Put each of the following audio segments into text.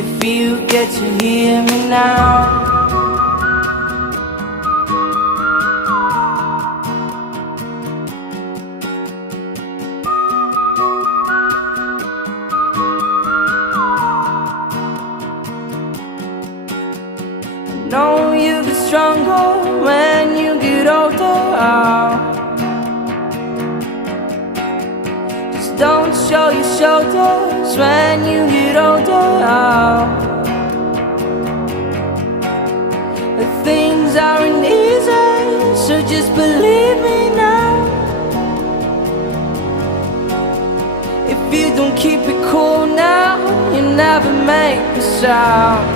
If you get to hear me now. Know you get stronger when you get older. Just don't show your shoulders when you get older. Things aren't easy, so just believe me now. If you don't keep it cool now, you never make a sound.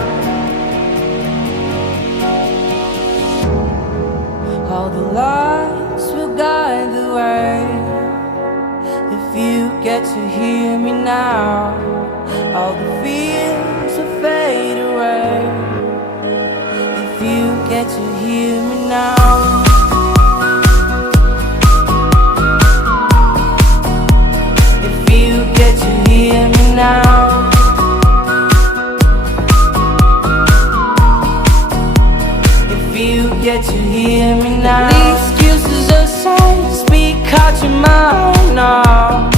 All the lights will guide the way. If you get to hear me now, all the fears will fade away. If you get to hear me now. If you get to hear me now. If you get to hear me now. The excuses aside, speak out your mind now.